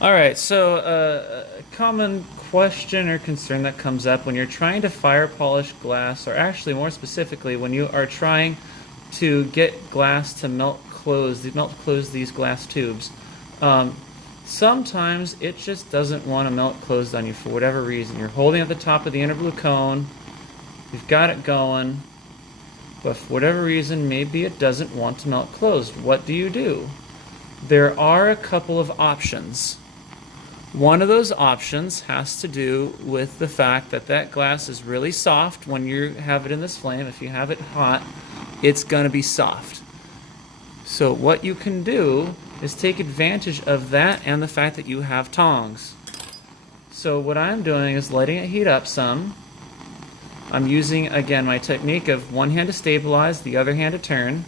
Alright, so a common question or concern that comes up when you're trying to fire polish glass, or actually more specifically, when you are trying to get glass to melt close these glass tubes. Sometimes it just doesn't want to melt closed on you for whatever reason. You're holding at the top of the inner blue cone, you've got it going, but for whatever reason, maybe it doesn't want to melt closed. What do? There are a couple of options. One of those options has to do with the fact that that glass is really soft when you have it in this flame. If you have it hot, it's going to be soft. So what you can do is take advantage of that and the fact that you have tongs. So what I'm doing is letting it heat up some. I'm using, again, my technique of one hand to stabilize, the other hand to turn.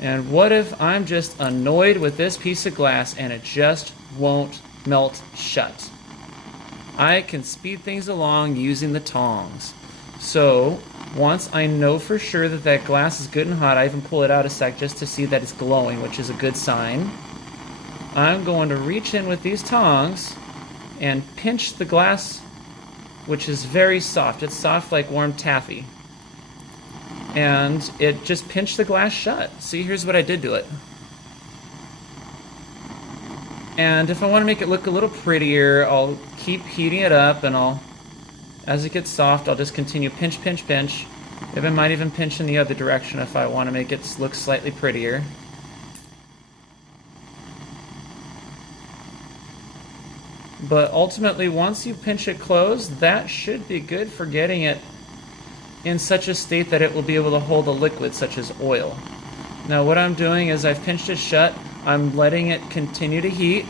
And what if I'm just annoyed with this piece of glass and it just won't melt shut? I can speed things along using the tongs. So once I know for sure that that glass is good and hot, I even pull it out a sec just to see that it's glowing, which is a good sign. I'm going to reach in with these tongs and pinch the glass, which is very soft. It's soft like warm taffy. And it just pinched the glass shut. See, here's what I did to it. And if I want to make it look a little prettier, I'll keep heating it up, and as it gets soft, I'll just continue pinch, pinch, pinch. If I might even pinch in the other direction if I want to make it look slightly prettier. But ultimately, once you pinch it closed, that should be good for getting it in such a state that it will be able to hold a liquid such as oil. Now what I'm doing is I've pinched it shut. I'm letting it continue to heat.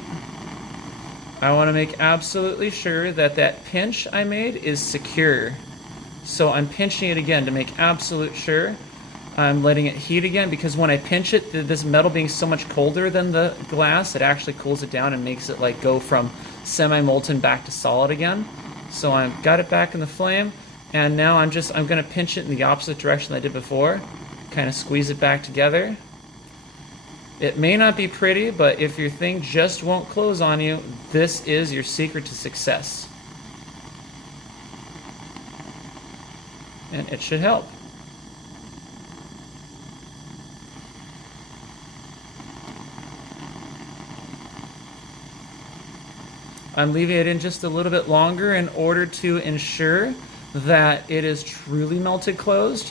I want to make absolutely sure that that pinch I made is secure. So I'm pinching it again to make absolute sure. I'm letting it heat again because when I pinch it, this metal being so much colder than the glass, it actually cools it down and makes it like go from semi-molten back to solid again. So I've got it back in the flame. And now I'm going to pinch it in the opposite direction I did before. Kind of squeeze it back together. It may not be pretty, but if your thing just won't close on you, this is your secret to success. And it should help. I'm leaving it in just a little bit longer in order to ensure that it is truly melted closed,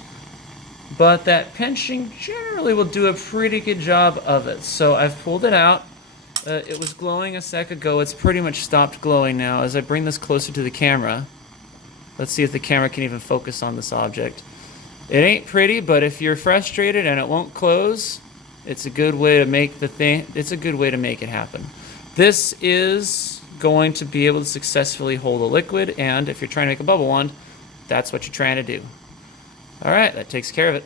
but that pinching generally will do a pretty good job of it. So I've pulled it out. It was glowing a sec ago. It's pretty much stopped glowing now. As I bring this closer to the camera, let's see if the camera can even focus on this object. It ain't pretty, but if you're frustrated and it won't close, it's a good way to make it happen. This is going to be able to successfully hold a liquid, and if you're trying to make a bubble wand, that's what you're trying to do. All right, that takes care of it.